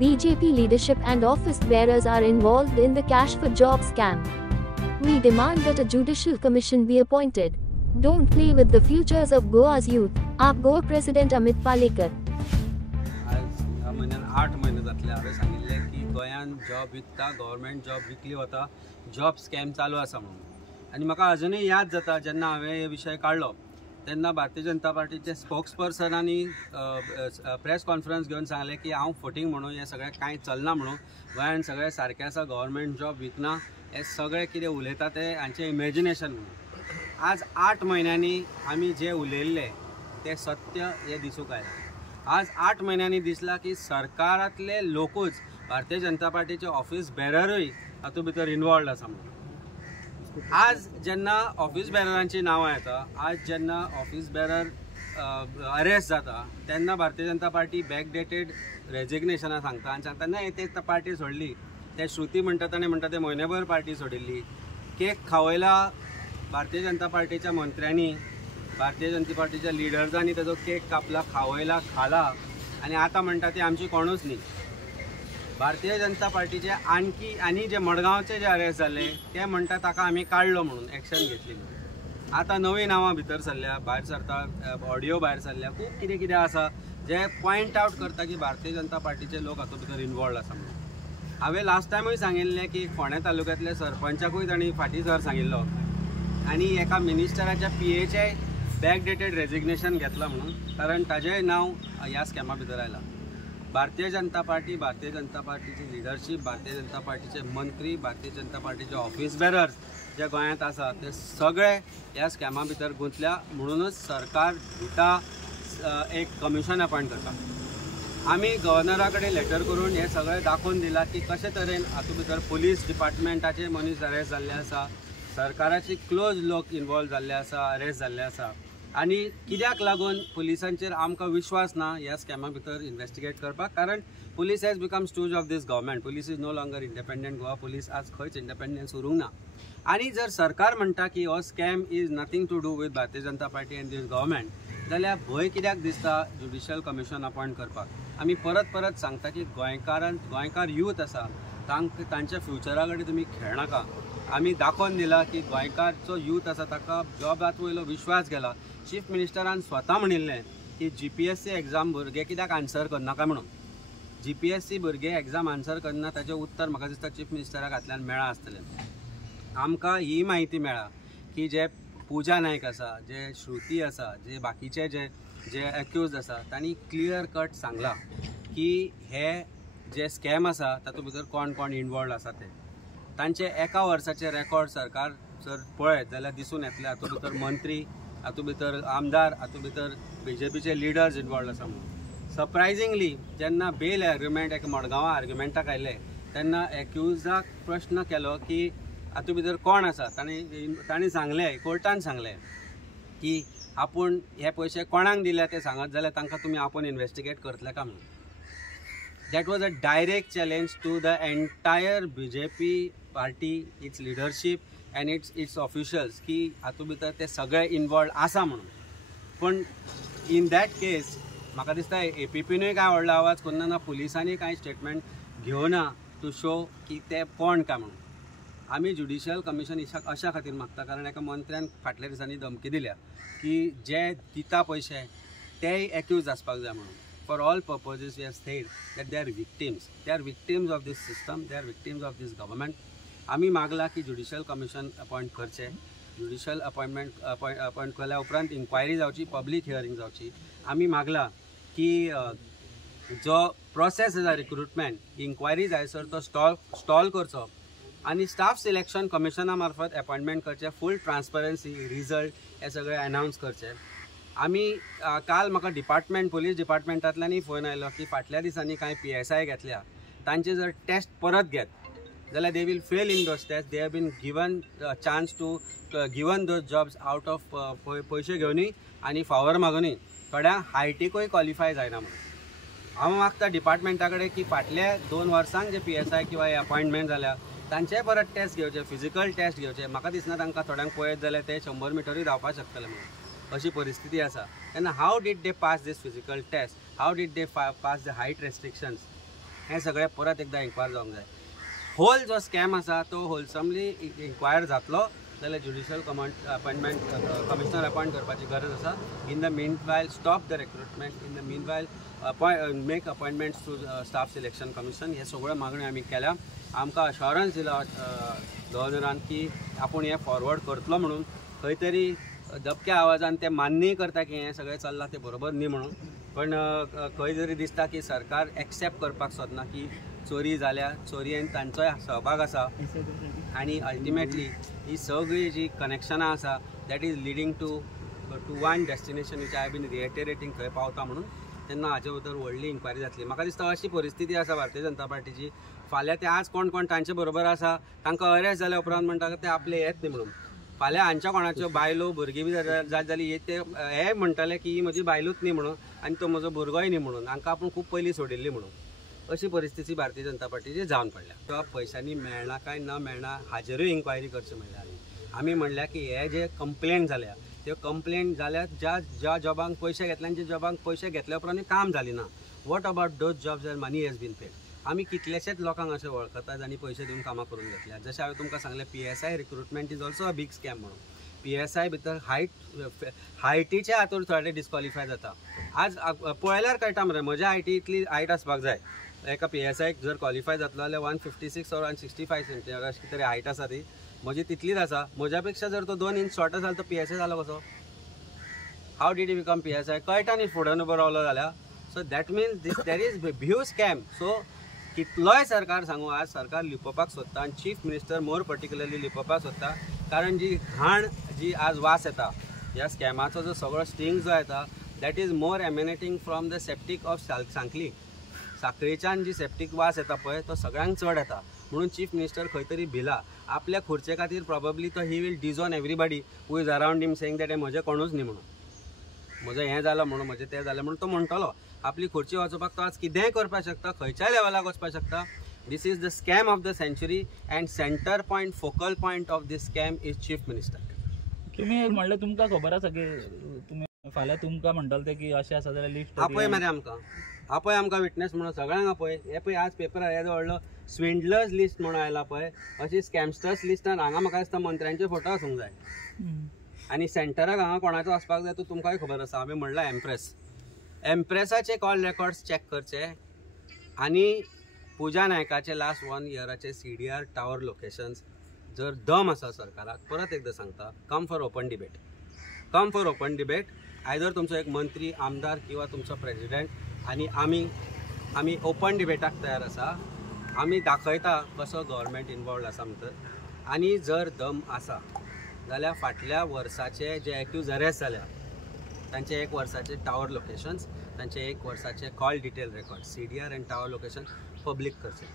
BJP leadership and office bearers are involved in the cash for job scam. We demand that a judicial commission be appointed. Don't play with the futures of Goa's youth. आप Goa president Amit Palekar. आज ह्या म्हयन्यान 8 महिने जातले हांवें सांगिल्लें की गोंयांत जॉब विकता, गव्हर्मेंट जॉब विकली वता, जॉब स्कॅम चालू आसा म्हणून. आनी म्हाका अजुनूय याद जाता जेन्ना हांवें हे विशय काडलो तेन्ना भारतीय जनता पार्टीचे स्पोक्सपर्सनांनी प्रेस कॉन्फरन्स घेवन सांगलें की हांव फटींग म्हणून हें सगळें कांय चलना म्हणून, गोंयांत सगळें सारकें आसा, गव्हर्मेंट जॉब विकना, हें सगळें कितें उलयता तें हांचें इमॅजिनेशन म्हणून. आज 8 महिन्यांनी आमी जे उलयल्ले ते सत्य हे दिसूंक आयलां. आज 8 महिन्यांनी दिसला की सरकारांतले लोकूच भारतीय जनता पार्टीचे ऑफिस बेररूय हातूंत भितर इनवॉल्ड आसा म्हणून. आज जेन्ना ऑफिस बेररांची नांवां येता, आज जेन्ना ऑफिस बेरर अरेस्ट जाता तेन्ना भारतीय जनता पार्टी बॅकडेटेड रेजिग्नेशनां सांगता आनी सांगता न्हय ते पार्टी सोडली. ते श्रुती म्हणटा ताणें म्हणटा ते म्हयनेभर पार्टी सोडिल्ली. केक खावयला भारतीय जनता पार्टीच्या मंत्र्यांनी, भारतीय जनता पार्टीच्या लिडर्सांनी ताजो केक कापला, खावयला, खाला आनी आतां म्हणटा ती आमची कोणूच न्ही. भारतीय जनता पार्टीचे आनी जे मडगांवचे जे अरेस्ट जाले ते म्हणटा ताका आमी काडलो म्हणून एक्शन घेतली. आतां नवीं नांवां भितर सरल्या, भायर सरता, ऑडियो भायर सरल्या, खूब कितें कितें आसा जे पॉयंट आवट करता की भारतीय जनता पार्टीचे लोक हातूंत भितर इनवॉल्ड आसा म्हणून. हांवें लास्ट टायमूय सांगिल्लें की फोंड्या तालुक्यांतल्या सरपंचाकूय तांणी फाटीं सर सांगिल्लो आनी एका मिनिस्टराच्या PAचेय बॅकडेटेड रेजिग्नेशन घेतलां म्हणून, कारण ताजेंय नांव ह्या स्कॅमा भितर आयलां. भारतीय जनता पार्टी, भारतीय जनता पार्टीची लिडरशीप, भारतीय जनता पार्टीचे मंत्री, भारतीय जनता पार्टीचे ऑफिस बेरर्स जे गोंयांत आसा ते सगळे ह्या स्कॅमा भितर गुंतल्या. म्हणूनच सरकार भिता एक कमिशन अपॉयंट करता. आमी गव्हर्नरा कडेन लेटर करून हें सगळें दाखोवन दिलां की कशे तरेन हातूंत भितर पुलीस डिपार्टमेंटाचे मनीस अरेस्ट जाल्ले आसा, सरकाराचे क्लोज लोक इनवॉल्व जाल्ले आसा, अरेस्ट जाल्ले आसा. आनी कित्याक लागून पुलिसांचेर आमकां विश्वास ना ह्या स्कॅमा भितर इन्वेस्टिगेट करपाक, कारण police has become stooge of this government. Police is no longer independent. Goa police आज खंयच इंडिपेंडंस उरूंक ना. आनी जर सरकार म्हणटा की हो scam is nothing to do with Bharatiya Janata party and these government, जाल्यार भंय कित्याक दिसता ज्युडिशियल कमिशन अपॉयंट करपाक. आमी परत परत सांगता की गोंयकार यूथ आसा तांच्या फ्युचरा कडेन तुमी खेळनाका. आमी दाखोवन दिला की गोंयकारचो यूथ आसा ताका जॉबात वयलो विश्वास गेला. चीफ मिनिस्टरान स्वता म्हणिल्लें की GPSC एग्जाम भुरगे कित्याक आन्सर करनाका म्हणून. GPSC भुरगे एग्जाम आन्सर करना ताचें उत्तर म्हाका दिसता चीफ मिनिस्टराक हातल्यान मेळ्ळां आसतलें. आमकां ही म्हायती मेळ्ळा की जे पुजा नायक आसा, जे श्रुती आसा, जे बाकीचे जे एक्यूज आसा तांणी क्लियर कट सांगलां की हे जे स्कॅम आसा तातूंत भितर कोण कोण इनवॉल्ड आसा ते. तांचे एका वर्साचे रेकॉर्ड सरकार जर पळयत जाल्यार दिसून येतले हातूंत भितर मंत्री, हातूंत भितर आमदार, हातूंत भितर BJPचे लिडर्स इनवॉल्ड आसा म्हणून. सरप्रायझिंगली जेन्ना बेल आर्ग्युमेंट एका मडगांवां आर्ग्युमेंटाक आयले तेन्ना एक्युजाक प्रश्न केलो की हातूंत भितर कोण आसा. तांणी सांगलें, कोर्टान सांगलें की आपूण हे पयशे कोणाक दिले ते सांगत जाल्यार तांकां तुमी आपूण इन्वेस्टिगेट करतले काय म्हणून. That was a direct challenge to the entire BJP party, its leadership and its officials की हातूंत भितर ते सगळे इनवॉल्ड आसा म्हणून. पण इन दॅट केस म्हाका दिसता APPनूय कांय व्हडलो आवाज करना ना, पुलिसांनी कांय स्टेटमेंट घेवना टू शो की ते कोण काय म्हणून. आमी ज्युडिशियल कमिशन अशा खातीर मागता कारण एका मंत्र्यान फाटल्या दिसांनी धमकी दिल्या की जे दिता पयशे तेय एक्यूज आसपाक जाय म्हणून. For all purposes, we have said that they are victims. They are victims of this system. They are victims of this government. आमी मागला की ज्युडिशियल कमिशन अपॉयंट करचे. ज्युडिशियल अपॉयंट केल्या उपरांत इन्क्वायरी जावची, पब्लीक हियरींग जावची. आमी मागला की जो प्रोसेस आसा रिक्रुटमेंट, इन्क्वायरी जायसर तो स्टॉल करचो आनी स्टाफ सिलेक्शन कमिशना मार्फत अपॉयंटमेंट करचे. फूल ट्रान्सपरन्सी, रिजल्ट हे सगळे अनाउन्स करचे. आमी काल म्हाका पुलीस डिपार्टमेंटांतल्यानय फोन आयलो की फाटल्या दिसांनी कांय PSI घेतल्या, तांचे जर टेस्ट परत घेत जाल्यार they will fail in those test. They have been given chance to given those jobs out of पयशे घेवनय आनी फावर मागूनय. थोड्यांक हायटीकूय क्वॉलिफाय जायना म्हणून. हांव मागता डिपार्टमेंटा कडेन की फाटल्या 2 वर्सांक जे PSI किंवा अपॉयंटमेंट जाल्या तांचे परत टेस्ट घेवचे, फिजिकल टेस्ट घेवचे. म्हाका दिसना तांकां थोड्यांक पळयत जाल्यार ते 100 मिटरूय धांवपाक शकतले म्हणून. अशी परिस्थिती आसा. तेन्ना how did they pass this physical test, how did they pass the height restrictions. हें सगळें परत एकदां इन्क्वायर जावंक जाय. होल जो स्कॅम आसा तो होलसमली इन्क्वायर जातलो जाल्यार ज्युडिशियल अपॉइंटमेंट कमिशनर अपॉइंट करपाची गरज आसा. In the meanwhile stop the recruitment, in the meanwhile make appointments to staff selection commission. हे सगळ्यो मागण्यो आमी केल्या. आमकां अश्योरन्स दिला गव्हर्नरान की आपूण हें फॉरवर्ड करतलो म्हणून. खंय तरी दबक्या आवाजान ते मान्यय करता की हें सगळें चल्लां तें बरोबर न्ही म्हणून, पण खंय तरी दिसता की सरकार एक्सेप्ट करपाक सोदना की चोरी जाल्या, चोरयेन तांचोय सहभाग आसा. आनी अल्टिमेटली ही सगळी जी कनेक्शनां आसा that is leading to one destination which I have been reiterating खंय पावता म्हणून. तेन्ना हाजे बद्दल व्हडली इन्क्वायरी जातली. म्हाका दिसता अशी परिस्थिती आसा भारतीय जनता पार्टीची. फाल्यां ते आज कोण कोण तांचे बरोबर आसा तांकां अरेस्ट जाल्या उपरांत म्हणटा ते आपले येत न्ही म्हणून. फाल्यां हांच्या कोणाच्यो बायलो भुरगीं बी जात जाली ते हे म्हणटले की ही म्हजी बायलूच न्ही म्हणून आनी तो म्हजो भुरगोय न्ही म्हणून, हांकां आपूण खूब पयलीं सोडिल्ली म्हणून. अशी परिस्थिती भारतीय जनता पार्टीची जावन पडल्या. जॉब पयशांनी मेळना काय न मेळना हाजेरूय इन्क्वायरी करची म्हणल्या आमी म्हणल्या की हे जे कंप्लेंट जाल्या त्यो कंप्लेंट जाल्या ज्या जॉबांक पयशे घेतले आनी ज्या जॉबांक पयशे घेतल्या उपरांत काम जाली ना. What about those jobs where money has been paid. आमी कितलेशेच लोकांक अशें वळखतात आनी पयशे दिवन कामां करून घेतल्या. जशें हांवें तुमकां सांगलें PSI recruitment is also a बीग स्कॅम म्हणून. PSI भितर हायटीच्या हातूंत थोडे डिस्क्वॉलिफाय जाता. आज पळयल्यार कळटा मरे म्हज्या हायटी इतली हायट आसपाक जाय. एका PSI जर क्वॉलिफाय जातलो जाल्यार 156 or 165 सेंटीमीटर अशी कितें हायट आसा ती म्हजी तितलीच आसा. म्हज्या पेक्षा जर तो 2 इंच शॉर्ट जालो तो PSI जालो कसो? How did you become PSI? कळटा न्ही फुडें उबो रावलो जाल्यार. So that means there is huge scam. सो कितलोय सरकार सांगू आज सरकार लिपोवपाक सोदता आनी चीफ मिनिस्टर मोर पर्टिक्युलरली लिपोवपाक सोदता. कारण जी घाण जी आज वास येता ह्या स्कॅमाचो जो सगळो स्टिंग जो येता that is more emanating from the septic of Sankhali. साखळेच्यान जी सेप्टीक वास येता पळय तो सगळ्यांक चड येता म्हणून चीफ मिनिस्टर खंय तरी भिला. आपल्या खुर्चे खातीर प्रॉबेबली तो he will disown everybody who is around him saying that हे म्हजें कोणूच न्ही म्हणून, म्हजें हें जालां म्हणून, म्हजें तें जालें म्हणून तो म्हणटलो. आपली खुर्ची वाचोवपाक तो आज कितेंय करपाक शकता, खंयच्याय लेवलाक वचपाक शकता. This is the scam of the century and centre point focal point of this scam is chief minister. तुम्ही म्हणलें तुमकां खबर आसा की तुमी फाल्यां तुमकां म्हणटाले ते की अशें आसा जाल्यार लिस्ट आपय मरे आमकां विटनेस म्हणून सगळ्यांक आपय. हे पळय आज पेपरार येदो व्हडलो स्विंडलर्स लिस्ट म्हणून आयला पळय अशी स्कॅमस्टर्स लिस्टान हांगा म्हाका दिसता मंत्र्यांचे फोटो आसूंक जाय. आनी सेंटराक हांगा कोणाचो आसपाक जाय तो तुमकांय खबर आसा. हांवें म्हणलां एम्प्रेसाचे कॉल रेकॉर्ड्स चॅक करचे आनी पुजा नायकाचे लास्ट 1 इयराचे CDR टावर लोकेशन्स. जर दम आसा सरकाराक परत एकदां सांगता come for open debate. Either तुमचो एक मंत्री आमदार किंवा तुमचो प्रेसिडेंट आनी आमी ओपन डिबेटाक तयार आसा. आमी दाखयता कसो गव्हर्मेंट इनवॉल्ड आसा भितर. आनी जर दम आसा जाल्यार फाटल्या वर्साचे जे एक्यूज अरेस्ट जाल्या तांचे 1 वर्साचे टावर लोकेशन्स, तांचे 1 वर्साचे कॉल डिटेल रेकॉर्ड CDR आनी टावर लोकेशन पब्लीक करचे.